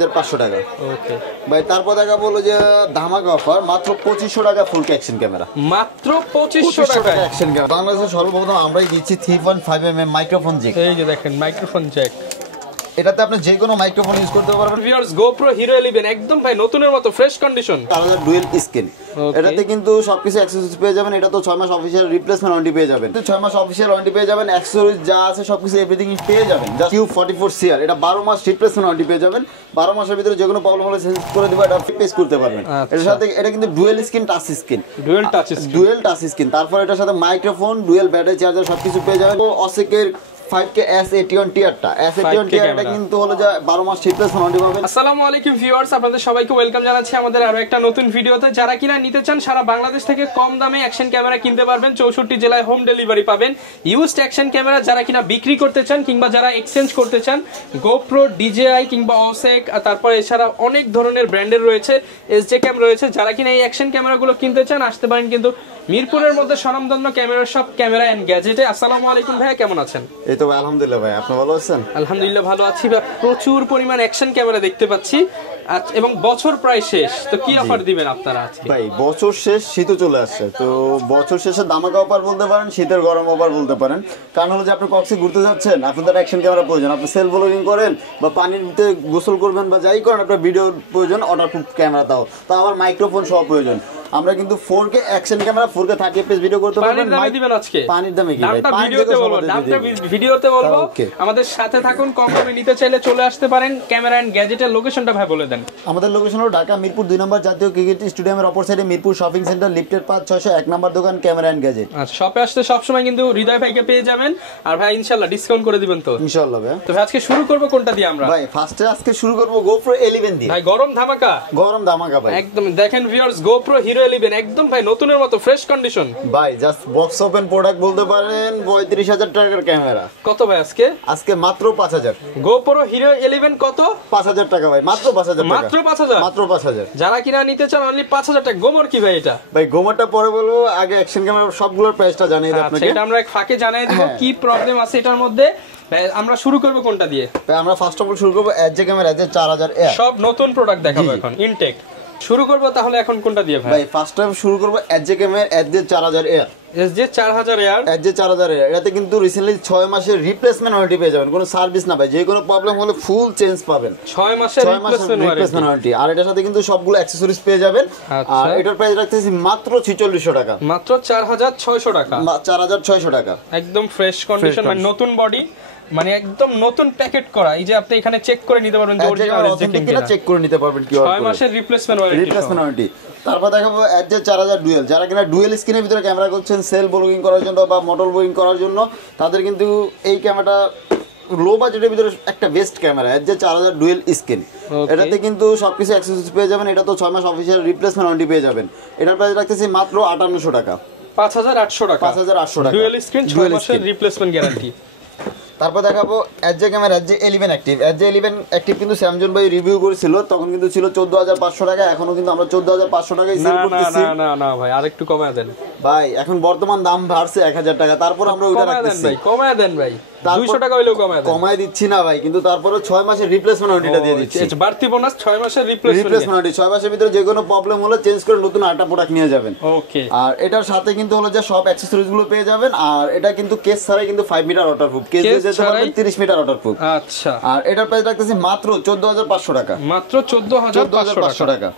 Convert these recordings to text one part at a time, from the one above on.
9500 টাকা। ওকে ভাই তারপর দেখা বলো যে ধামাকা অফার মাত্র 2500 টাকা ফুল অ্যাকশন ক্যামেরা। মাত্র 2500 টাকা অ্যাকশন ক্যামেরা বাংলাদেশে সর্বপ্রথম আমরাই দিচ্ছি 3.5 mm মাইক্রোফোন জ্যাক। এই যে দেখেন মাইক্রোফোন জ্যাক, এটাতে আপনি যে কোনো মাইক্রোফোন ইউজ করতে পারবেন। ভিউয়ার্স GoPro Hero 11 একদম ভাই নতুনের মতো ফ্রেশ কন্ডিশন, তাহলে ডুয়েল স্ক্রিন। এটাতে কিন্তু সবকিছু অ্যাক্সেসরিজ পেয়ে যাবেন। এটা তো 6 মাস অফিশিয়াল রিপ্লেসমেন্ট ওয়ারেন্টি পেয়ে যাবেন। 6 মাস অফিশিয়াল ওয়ারেন্টি পেয়ে যাবেন, অ্যাক্সেসরিজ যা আছে সবকিছু এভরিথিং পেয়ে যাবেন। জাস্ট Q44CR এটা 12 মাস রিপ্লেসমেন্ট ওয়ারেন্টি পেয়ে যাবেন। 12 মাসের ভিতরে যে কোনো প্রবলেম হলে চেঞ্জ করে দিব, এটা পেস করতে পারবেন। এর সাথে এটা কিন্তু dual screen touch screen, dual touch screen. তারপর এটার সাথে মাইক্রোফোন, ডুয়েল ব্যাটারি চার্জার সবকিছু পেয়ে যাবেন। অসেকের 5K S81 টিয়ারটা, S81 টিয়ারটা কিন্তু হলো যে 12 মাস রিপ্লেসমেন্ট ওয়ারেন্টি পাবেন। আসসালামু আলাইকুম ভিউয়ার্স, আপনাদের সবাইকে ওয়েলকাম জানাচ্ছি আমাদের আরো একটা নতুন ভিডিওতে। যারা কিনা নিতে চান সারা বাংলাদেশ থেকে কম দামে অ্যাকশন ক্যামেরা কিনতে পারবেন, 64 জেলায় হোম ডেলিভারি পাবেন। ইউজড অ্যাকশন ক্যামেরা যারা কিনা বিক্রি করতে চান কিংবা যারা এক্সচেঞ্জ করতে চান, GoPro, DJI কিংবা OSEC, তারপর এছাড়া অনেক ধরনের ব্র্যান্ডের রয়েছে, SJ ক্যাম রয়েছে। যারা কিনা এই অ্যাকশন ক্যামেরাগুলো কিনতে চান আসতে পারেন কিন্তু মিরপুরের মধ্যে স্বনামধন্য ক্যামেরা শপ ক্যামেরা এন্ড গ্যাজেটে। আসসালামু আলাইকুম ভাইয়া, কেমন আছেন? এই তো আলহামদুলিল্লাহ ভাই, আপনি ভালো আছেন? আলহামদুলিল্লাহ ভালো আছি ভাই। প্রচুর পরিমাণ অ্যাকশন ক্যামেরা দেখতে পাচ্ছি এবং বছর প্রায় শেষ, তো কি অফার দিবেন আপনারা আজকে? ভাই বছর শেষ, শীতও চলে আসছে, তো বছর শেষে ধামাকা অফার বলতে পারেন, শীতের গরম অফার বলতে পারেন। কারণ হলো যে আপনি কক্সে ঘুরতে যাচ্ছেন, আপনাদের অ্যাকশন ক্যামেরা প্রয়োজন, আপনি সেলফ ব্লগিং করেন বা পানিতে গোসল করবেন বা যাই করেন, আপনার ভিডিও প্রয়োজন, ওয়াটারপ্রুফ ক্যামেরা দাও, তো আমার মাইক্রোফোন সহ প্রয়োজন। আমরা কিন্তু 4K action camera 4K 30 fps video করতে পারবেন। পানির দামে দিবেন আজকে? পানির দামে কি ভাই, দামটা ভিডিওতে বলবো, দামটা ভিডিওতে বলবো। আমাদের সাথে থাকুন, কম দামে নিতে চাইলে চলে আসতে পারেন। ক্যামেরা এন্ড গ্যাজেটের লোকেশনটা ভাই বলে দেন। আমাদের লোকেশন হলো ঢাকা মিরপুর 2 নম্বর জাতীয় ক্রিকেট স্টেডিয়ামের অপর সাইডে মিরপুর শপিং সেন্টার, লিফটের 5-601 নম্বর দোকান, ক্যামেরা এন্ড গ্যাজেট। আচ্ছা, শপে আসতে সব সময় কিন্তু হৃদয় ভাইকে পেয়ে যাবেন, আর ভাই ইনশাআল্লাহ ডিসকাউন্ট করে দিবেন তো? ইনশাআল্লাহ ভাই। তো ভাই আজকে শুরু করব কোনটা দিয়ে আমরা? ভাই ফার্স্টে আজকে শুরু করব GoPro 11 দিয়ে। ভাই গরম ধামাকা, গরম ধামাকা ভাই একদম। দেখেন ভিউয়ার্স, GoPro Hero 11 একদম ভাই নতুনের মতো ফ্রেশ কন্ডিশন। ভাই জাস্ট বক্স ওপেন প্রোডাক্ট বলতে পারেন। 35,000 টাকার ক্যামেরা। কত ভাই আজকে? আজকে মাত্র 5000। GoPro Hero 11 কত? 5000 টাকা ভাই, মাত্র 5000 টাকা। মাত্র 5000? মাত্র 5000। যারা কিনা নিতে চান অনলি 5000 টাকা। গোমর কি ভাই এটা? ভাই গোমরটা পরে বলবো, আগে অ্যাকশন ক্যামেরা সবগুলোর প্রাইসটা জানিয়ে দিই আপনাকে। এটা আমরা এক ফাঁকে জানিয়ে দেব কি প্রবলেম আছে এটার মধ্যে। আমরা শুরু করব কোনটা দিয়ে? ভাই আমরা ফার্স্ট অফ অল শুরু করব SJ ক্যামেরা SJ4000 Air। সব নতুন প্রোডাক্ট দেখাবো এখন, ইনটেক। শুরু করব তাহলে এখন কোনটা দিয়ে ভাই? ভাই ফার্স্ট টাইম শুরু করব SJ camera SJ4000 Air। SJ4000 Air, SJ4000 Air এটাতে কিন্তু রিসেন্টলি 6 মাসের রিপ্লেসমেন্ট ওয়ারেন্টি পেয়ে যাবেন। কোনো সার্ভিস না ভাই, যে কোনো প্রবলেম হলে ফুল চেঞ্জ পাবেন। 6 মাসের রিপ্লেসমেন্ট ওয়ারেন্টি। আর এটার সাথে কিন্তু সবগুলো অ্যাকসেসরিজ পেয়ে যাবেন। আর এটার প্রাইস রাখতেছি মাত্র 4600 টাকা। মাত্র 4600 টাকা। 4600 টাকা। একদম ফ্রেশ কন্ডিশন, মানে নতুন বডি, মানে একদম নতুন প্যাকেট করা। এই যে আপনি এখানে চেক করে নিতে পারবেন যে অরিজিনাল কিনা, চেক করে নিতে পারবেন কি 6 মাসের রিপ্লেসমেন্ট ওয়ারেন্টি। তারপর দেখাবো SJ4000 ডুয়েল। যারা কিনা ডুয়েল স্ক্রিনের ভিতরে ক্যামেরা করছেন সেলফ ব্লগিং করার জন্য বা মোটর ব্লগিং করার জন্য, তাদের কিন্তু এই ক্যামেরাটা লো বাজেটের ভিতরে একটা best camera. SJ4000 dual screen. এটাতে কিন্তু সবকিছু অ্যাক্সেসরিজ পেয়ে যাবেন। এটা তো 6 মাস অফিশিয়াল রিপ্লেসমেন্ট ওয়ারেন্টি পেয়ে যাবেন। এটার প্রাইস রাখতেছি মাত্র 5800 টাকা। 5800 টাকা। 5800 টাকা ডুয়েল স্ক্রিন, 6 মাসের রিপ্লেসমেন্ট গ্যারান্টি। তারপর দেখাবো SJ camera SJ11 active. SJ11 active কিন্তু স্যামজন ভাই রিভিউ করেছিল, তখন কিন্তু ছিল 14500 টাকা। এখনো কিন্তু আমরা 14500 টাকায় সেল করতেছি। না ভাই, আরেকটু কমায় দেন ভাই। এখন বর্তমান দাম বাড়ছে 1000 টাকা, তারপর আমরা ওইটা রাখতেছি। কমায় দেন ভাই, 200 টাকা হইলেও কমায় দিচ্ছি না ভাই, কিন্তু তারপরে 6 মাসের রিপ্লেসমেন্ট ওয়ারেন্টিটা দিয়ে দিচ্ছি। আচ্ছা, বাড়তি বোনাস 6 মাসের রিপ্লেসমেন্ট ওয়ারেন্টি। 6 মাসের ভিতরে যে কোনো প্রবলেম হলে চেঞ্জ করে নতুন আরেকটা প্রোডাক্ট নিয়ে যাবেন। ওকে। আর এটার সাথে কিন্তু হলো যে সব অ্যাকসেসরিজ গুলো পেয়ে যাবেন। আর এটা কিন্তু কেস ছাড়াই কিন্তু 5 মিটার ওয়াটারপ্রুফ, কেস দিয়ে যেতে পারবেন 30 মিটার ওয়াটারপ্রুফ। আচ্ছা। আর এটার প্রাইস রাখতেছি মাত্র 14500 টাকা। মাত্র 14500 টাকা।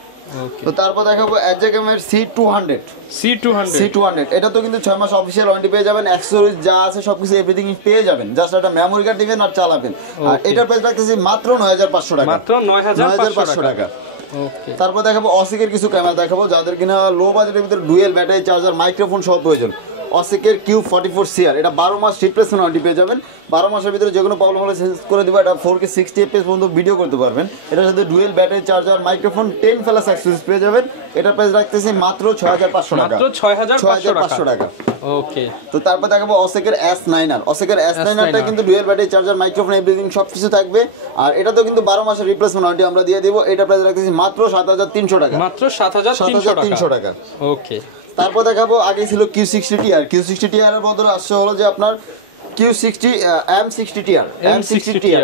তো তারপর দেখাবো SJ ক্যামেরা C200। এটা তো কিন্তু 6 মাস অফিশিয়াল ওয়ারেন্টি পেয়ে যাবেন। অ্যাকসেসরিজ যা আছে সবকিছু এভরিথিং পেয়ে যাবেন। জাস্ট একটা মেমোরি কার্ড দিবেন আর চালাবেন। আর এটার প্রাইস রাখতেছি মাত্র 9500 টাকা। মাত্র 9500 টাকা। ওকে। তারপর দেখাবো অসিকের কিছু ক্যামেরা দেখাবো, যাদের কিনা লো বাজেটের ভিতরে ডুয়েল ব্যাটারি চার্জার মাইক্রোফোন সহ প্রয়োজন। অসিকের Q44CR এটা 12 মাস রিপ্লেসমেন্ট ওয়ারেন্টি পেয়ে যাবেন। 12 মাসের ভিতরে যে কোনো প্রবলেম হলে চেঞ্জ করে দিব। এটা 4K 60 fps পর্যন্ত ভিডিও করতে পারবেন। এটার সাথে dual battery charger microphone 10 plus accessories পেয়ে যাবেন। এটার প্রাইস রাখতেছি মাত্র 6500 টাকা। মাত্র 6500 টাকা। ওকে। তো তারপর দেখাবো অসেকের S9R। অসেকের S9Rটা কিন্তু dual battery charger microphone everything সবকিছু থাকবে। আর এটা তো কিন্তু 12 মাসের রিপ্লেসমেন্ট ওয়ারেন্টি আমরা দিয়ে দেব। এটা প্রাইস রাখতেছি মাত্র 7300 টাকা। মাত্র 7300 টাকা। ওকে। তারপর দেখাবো আগে ছিল Q60TR। Q60TR এর বদলে আসছে হলো যে আপনার Q60 M60 টিআর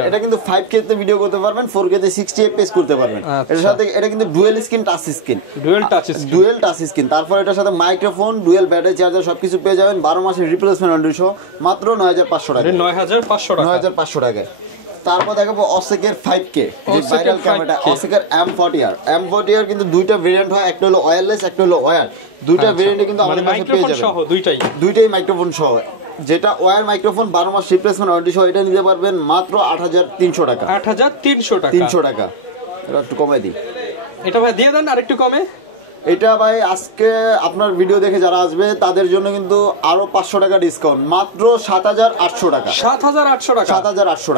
এটা কিন্তু 5K তে ভিডিও করতে পারবেন, 4K তে 60 fps করতে পারবেন। এর সাথে এটা কিন্তু ডুয়াল স্ক্রিন টাচ স্ক্রিন। তারপর এটার সাথে মাইক্রোফোন, ডুয়াল ব্যাটারি চার্জার সবকিছু পেয়ে যাবেন 12 মাসের রিপ্লেসমেন্ট ওয়ারেন্টি সহ মাত্র 9500 টাকা। 9500 টাকা। তারপর দেখাবো অসেকের 5K যে ভাইরাল ক্যামেরাটা, অসেকের M40R কিন্তু দুইটা ভেরিয়েন্ট হয়, একটা হলো ওয়্যারলেস, একটা হলো ওয়্যার। দুইটা ভেরিয়েন্টে কিন্তু আমাদের কাছে পেয়ে যাবেন সহ দুইটাই মাইক্রোফোন সহ। যেটা ওয়্যার মাইক্রোফোন 12 মাস রিপ্লেসমেন্ট ওয়ারেন্টি সহ, এটা নিতে পারবেন মাত্র 8300 টাকা। 8300 টাকা। এটা একটু কমাই দিই, এটা ভাই দিয়ে দেন আরেকটু কমে। এটা ভাই আজকে আপনার ভিডিও দেখে যারা আসবে তাদের জন্য কিন্তু আরো 500 টাকা ডিসকাউন্ট, মাত্র 7800 টাকা। 7800 টাকা।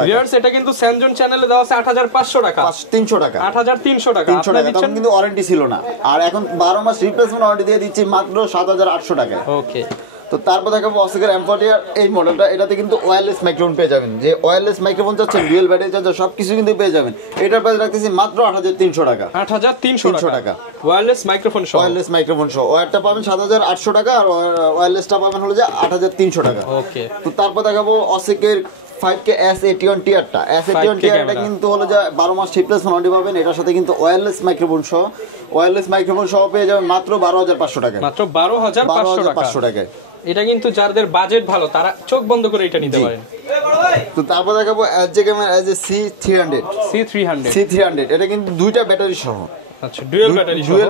ভিউয়ার্স এটা কিন্তু স্যামজুন চ্যানেলে দেওয়া আছে 8500 টাকা। 300 টাকা। 8300 টাকা। 300 টাকা তখন কিন্তু ওয়ারেন্টি ছিল না, আর এখন 12 মাস রিপ্লেসমেন্ট ওয়ারেন্টি দিয়ে দিচ্ছি মাত্র 7800 টাকা। ওকে। তো তারপর দেখাবো অসেকের M40R এই মডেলটা, এটাতে কিন্তু ওয়্যারলেস মাইক্রোফোন পেয়ে যাবেন। যে ওয়্যারলেস মাইক্রোফোন চাচ্ছেন, ডুয়াল ব্যাটারি চার্জার সবকিছু কিন্তু পেয়ে যাবেন। এটার প্রাইস রাখতেছি মাত্র 8300 টাকা। 8300 টাকা। ওয়্যারলেস মাইক্রোফোন সহ। ওয়্যারটা পাবেন 7800 টাকা, আর ওয়্যারলেসটা পাবেন হলো যে 8300 টাকা। ওকে। তো তারপর দেখাবো অসেকের 5K S81 টিআরটা। S81 টিআরটা কিন্তু হলো যে 12 মাস রিপ্লেসমেন্ট ওয়ারেন্টি পাবেন। এটার সাথে কিন্তু ওয়্যারলেস মাইক্রোফোন সহ পেয়ে যাবেন মাত্র 12500 টাকা। মাত্র 12500 টাকা। এটা কিন্তু যাদের বাজেট ভালো তারা চোখ বন্ধ করে এটা নিতে পারেন। তো তারপর দেখাবো এসজে ক্যামেরা C300 এটা কিন্তু দুইটা ব্যাটারি সহ। আচ্ছা, ডুয়াল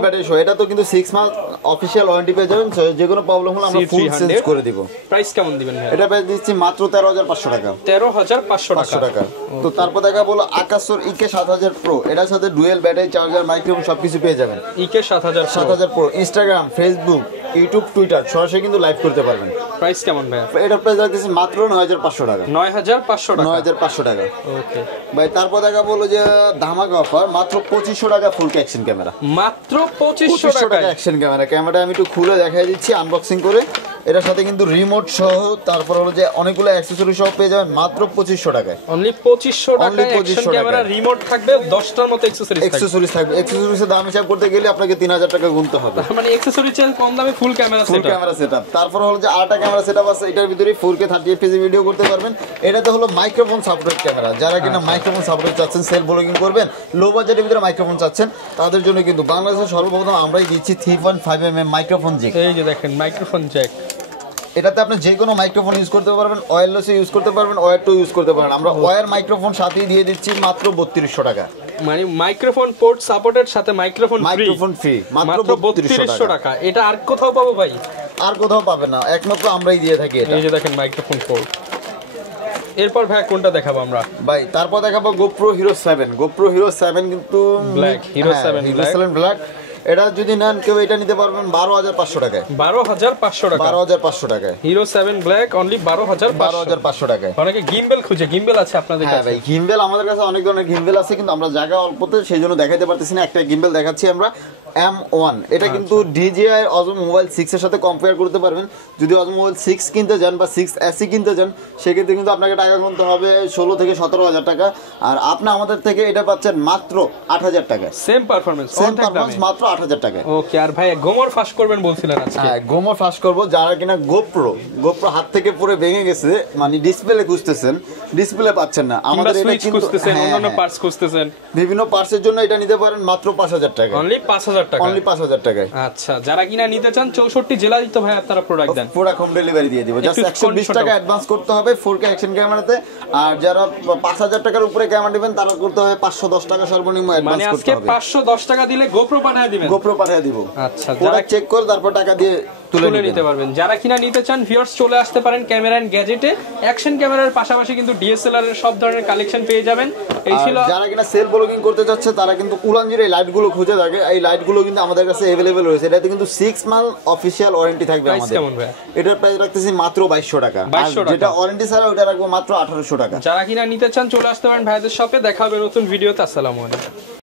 ব্যাটারি সহ। এটা তো কিন্তু 6 মাস অফিশিয়াল ওয়ারেন্টি পেয়ে যাবেন, যে কোনো প্রবলেম হলে আমরা ফুল চেঞ্জ করে দিব। প্রাইস কেমন দিবেন ভাই? এটা প্রাইস দিচ্ছি মাত্র 13500 টাকা। 13500 টাকা। তো তারপর দেখাবো আকাশর EK7000 Pro, এটার সাথে ডুয়াল ব্যাটারি চার্জার মাইক্রোফোন সবকিছু পেয়ে যাবেন। EK7000 Pro Instagram, Facebook, YouTube, Twitter সরাসরি কিন্তু লাইভ করতে পারবেন। প্রাইস কেমন ভাই? এটা প্রাইস রাখতেছি মাত্র 9500 টাকা। 9500 টাকা। ওকে ভাই তারপর দেখাবো হলো যে ধামাকা অফার, মাত্র 2500 টাকা ফুল অ্যাকশন ক্যামেরা। মাত্র 2500 টাকা অ্যাকশন ক্যামেরাটা আমি একটু খুলে দেখাই দিচ্ছি আনবক্সিং করে। এটার সাথে কিন্তু রিমোট সহ, তারপর হলো যে অনেকগুলো অ্যাকসেসরি সহ পেয়ে যাবেন মাত্র 2500 টাকায়। অনলি 2500 টাকায় অ্যাকশন ক্যামেরা, রিমোট থাকবে, 10টার মতো অ্যাকসেসরিজ থাকবে। অ্যাকসেসরিজের দাম হিসাব করতে গেলে আপনাকে 3000 টাকা গুনতে হবে। মানে অ্যাকসেসরিজ চেয়ে কম দামে ফুল ক্যামেরা সেটআপ। তারপর হলো যে আরেকটা ক্যামেরা সেটআপ আছে, এটার ভিতরে 4K 30 fps ভিডিও করতে পারবেন। এটাতে হলো মাইক্রোফোন সাপোর্টেড ক্যামেরা। যারা কিনা মাইক্রোফোন সাপোর্ট চাচ্ছেন, সেলফ ব্লগিং করবেন, লো বাজেটের ভিতরে মাইক্রোফোন চাচ্ছেন, তাদের জন্য কিন্তু বাংলাদেশের সর্বপ্রথম আমরাই দিচ্ছি 3.5mm মাইক্রোফোন জ্যাক। এই যে দেখেন মাইক্রোফোন জ্যাক। এটাতে আপনি যে কোনো মাইক্রোফোন ইউজ করতে পারবেন, ওয়্যারলেস ইউজ করতে পারবেন, ওয়্যারটা ইউজ করতে পারবেন। আমরা ওয়্যার মাইক্রোফোন সাথেই দিয়ে দিচ্ছি মাত্র 3200 টাকা। মানে মাইক্রোফোন পোর্ট সাপোর্টেড সাথে মাইক্রোফোন ফ্রি মাত্র 3200 টাকা। এটা আর কোথাও পাবো ভাই? আর কোথাও পাবেন না, একমাত্র আমরাই দিয়ে থাকি এটা। এই যে দেখেন মাইক্রোফোন পোর্ট। এরপর ভাই কোনটা দেখাবো আমরা? ভাই তারপর দেখাবো GoPro Hero 7 কিন্তু ব্ল্যাক, Hero 7 ব্ল্যাক। এটা যদি নেন কেউ এটা নিতে পারবেন 12500 টাকায়। 12500 টাকায় Hero 7 ব্ল্যাক অনলি 12500 টাকায়। অনেকে গিম্বেল খুঁজে, গিম্বেল আছে আপনাদের কাছে? ভাই গিম্বেল আমাদের কাছে অনেক ধরনের গিম্বেল আছে, কিন্তু আমরা জায়গা অল্পতে সেইজন্য দেখাইতে পারতেছি না। একটা গিম্বেল দেখাচ্ছি আমরা M1, এটা কিন্তু DJI Osmo Mobile 6 এর সাথে কম্পেয়ার করতে পারবেন। যদি Osmo Mobile 6 কিনতে যান বা 6SE কিনতে যান, সেক্ষেত্রে কিন্তু আপনাকে টাকা গুনতে হবে 16 থেকে 17000 টাকা। আর আপনি আমাদের থেকে এটা পাচ্ছেন মাত্র 8000 টাকা। সেম পারফরম্যান্স মাত্র 8000 টাকায়। ওকে। আর ভাই গোমর ফাঁস করবেন বলছিলেন আজকে? হ্যাঁ, গোমর ফাঁস করব। যারা কিনা গোপ্রো হাত থেকে পড়ে ভেঙে গেছে, মানে ডিসপ্লে খুঁজতেছেন, ডিসপ্লে পাচ্ছেন না, আমাদের এটা কিন্তু অন্যান্য পার্টস খুঁজতেছেন, বিভিন্ন পার্টসের জন্য এটা নিতে পারেন মাত্র 5000 টাকা। অনলি 5000 টাকা। আচ্ছা, যারা কিনা নিতে চান 64 জেলায় তো ভাই আপনারা প্রোডাক্ট দেন? প্রোডাক্ট হোম ডেলিভারি দিয়ে দিব। জাস্ট 120 টাকা অ্যাডভান্স করতে হবে 4K অ্যাকশন ক্যামেরাতে। আর যারা 5000 টাকার উপরে ক্যামেরা নেবেন তারা করতে হবে 510 টাকা সর্বনিম্ন অ্যাডভান্স করতে হবে। মানে আজকে 510 টাকা দিলে গোপ্রো পাঠিয়ে দিবেন? গোপ্রো পাঠিয়ে দিব। আচ্ছা, যারা চেক করে তারপর টাকা দিয়ে তুলে নিতে পারবেন। যারা কিনা নিতে চান ভিউয়ার্স চলে আসতে পারেন ক্যামেরা এন্ড গ্যাজেটে। অ্যাকশন ক্যামেরার পাশাপাশি কিন্তু ডিএসএলআর এর সব ধরনের কালেকশন পেয়ে যাবেন। এই ছিল। যারা কিনা সেলফ ব্লগিং করতে যাচ্ছে তারা কিন্তু উলানজির এই লাইটগুলো খুঁজে থাকে। এই লাইটগুলো কিন্তু আমাদের কাছে अवेलेबल রয়েছে। এটাতে কিন্তু 6 মান্থ অফিশিয়াল ওয়ারেন্টি থাকবে আমাদের। কেমন ভাই? এটার প্রাইস রাখতেছি মাত্র 2200 টাকা। আর যেটা ওয়ারেন্টি ছাড়া ওটা রাখবো মাত্র 1800 টাকা। যারা কিনা নিতে চান চলে আসতে পারেন ভাইদের শপে। দেখা হবে নতুন ভিডিওতে। আসসালামু আলাইকুম।